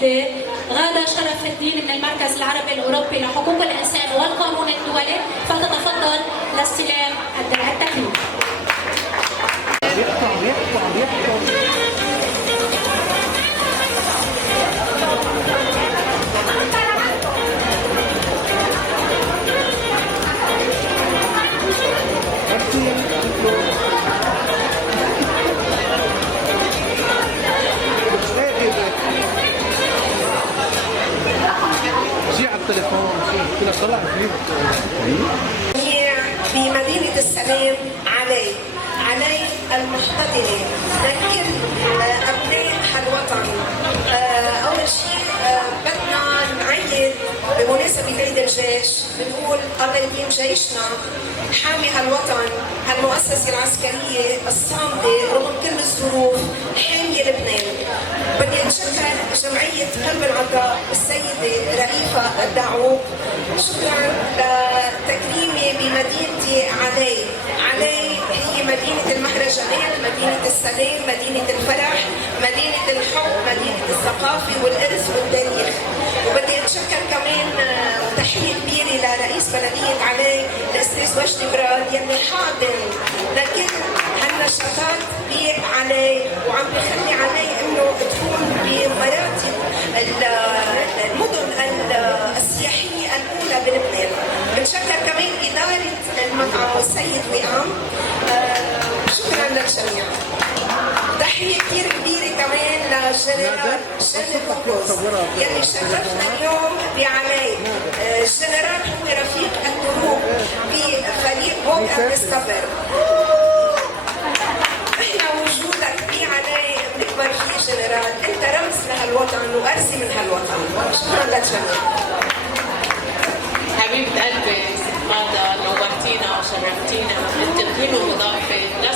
السيدة غادة شرف الدين من المركز العربي الأوروبي لحقوق الإنسان والقانون الدولي، فتتفضل لاستلام الدرع التكريمي. بمدينة السلام علي المحتضنة نذكر أبناء هالوطن. أول شيء بدنا نعيد بمناسبة عيد الجيش، بنقول الله يديم جيشنا حامي هالوطن، هالمؤسسة العسكرية الصامدة رغم كل الظروف حامية لبنان. بدي أتشكر جمعية قلب العطاء السيدة رئيفة الدعوق، شكرا لتكريمي بمدينتي علي هي مدينة المهرجانات، مدينة السلام، مدينة الفرح، مدينة الحب، مدينة الثقافة والإرث والتاريخ. وبدي أتشكر كمان تحية كبيرة لرئيس بلدية علي الأستاذ وجدي براد يلي حاضن لكل هالنشاطات بعلي وعم بخلي علي إنه تكون بمراتب المدن السياحية الأولى بلبنان. بنشكر كمان إدارة المطعم والسيد وئام، شكرا للجميع. تحية كثير كبيرة كمان للجنرال شادي بوكوس يلي شرفنا اليوم بعلي. الجنرال هو رفيق الدروب بفريق ووك اند ديسكفر. احنا وجودك بعلي بنكبر فيه جنرال، انت رمز لهالوطن وارثي من هالوطن. شكرا للجميع. حبيبة قلبي ست ماذا، نورتينا وشرفتينا، انت قيمة مضافة لا